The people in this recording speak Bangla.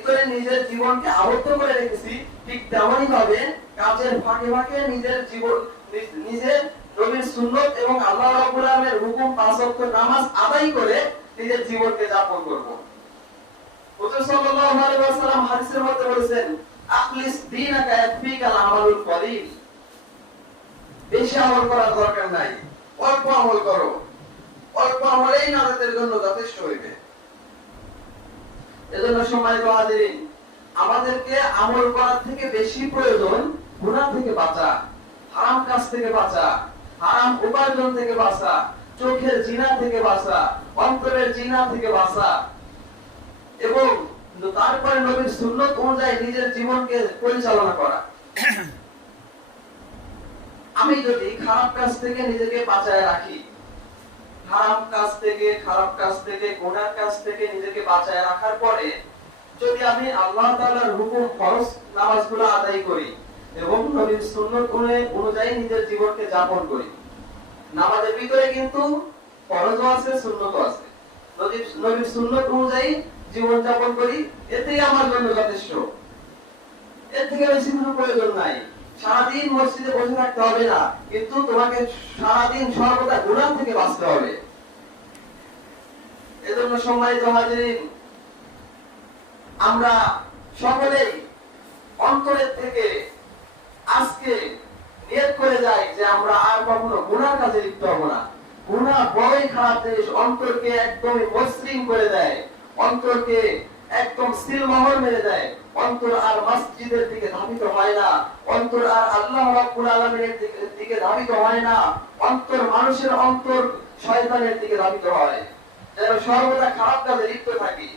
ভিতরে নিজের জীবনকে আবদ্ধ করে রেখেছি, ঠিক তেমনই ভাবে কাজের ফাঁকে ফাঁকে নিজের জীবন, নিজের নবীর সুন্নাত এবং আল্লাহ রাব্বুল আলামিনের হুকুম 5 ওয়াক্ত নামাজ আদায় করে নিজের জীবনকে যাপন করব। হুজুর সাল্লাল্লাহু আলাইহি ওয়াসাল্লাম হাদিসের মধ্যে বলেছেন, আখলিস দীনাকা ইয়াকফিকাল আমালুল কলিল। বেশি আমল করার দরকার নাই, অল্প আমল করো, অল্প আমলেই নাজাতের জন্য যথেষ্ট হইবে। এজন্য সম্মানিত হাজিরিন, আমাদেরকে আমল করার থেকে বেশি প্রয়োজন গুনাহ থেকে বাঁচা, হারাম কাজ থেকে বাঁচা, হারাম উপার্জন থেকে বাঁচা, চোখের জিনা থেকে বাঁচা, অন্তরের জিনা থেকে বাঁচা, এবং তারপরে নবীর সুন্নাত অনুযায়ী নিজের জীবনকে পরিচালনা করা। আমি যদি খারাপ কাজ থেকে নিজেকে বাঁচায় রাখি, হারাম কাজ থেকে, খারাপ কাজ থেকে, গুনার কাজ থেকে নিজেকে বাঁচায় রাখার পরে যদি আমি আল্লাহ তাআলার হুকুম ফরজ নামাজগুলো আদায় করি এবং নবীর সুন্নাত অনুযায়ী নিজের জীবনকে যাপন করি, নামাজের ভিতরে কিন্তু ফরজও আছে, সুন্নাতও আছে, নবীর সুন্নাত অনুযায়ী জীবন যাপন করি, এতেই আমার জন্য যথেষ্ট। এর থেকে বেশি কোনো প্রয়োজন নাই। সারাদিন মসজিদে বসে থাকতে হবে না, কিন্তু তোমাকে সারাদিন সর্বদা গুনাহ থেকে বাঁচতে হবে। এজন্য সম্মানিত হাজিরিন, আমরা সকলেই অন্তরের থেকে আজকে নিয়ত করে যাই যে আমরা আর কখনো গুনাহ কাজে লিপ্ত হব না। গুনাহ বড়ই খারাপ জিনিস, অন্তরকে একদমই মসৃণ করে দেয়, অন্তরকে একদম সিলমোহর মেরে দেয়। অন্তর আর মসজিদের দিকে ধাবিত হয় না, অন্তর আর আল্লাহ রাব্বুল আলামিনের দিকে ধাবিত হয় না, অন্তর, মানুষের অন্তর শয়তানের দিকে ধাবিত হয়, যেন সর্বদা খারাপ কাজে লিপ্ত থাকি।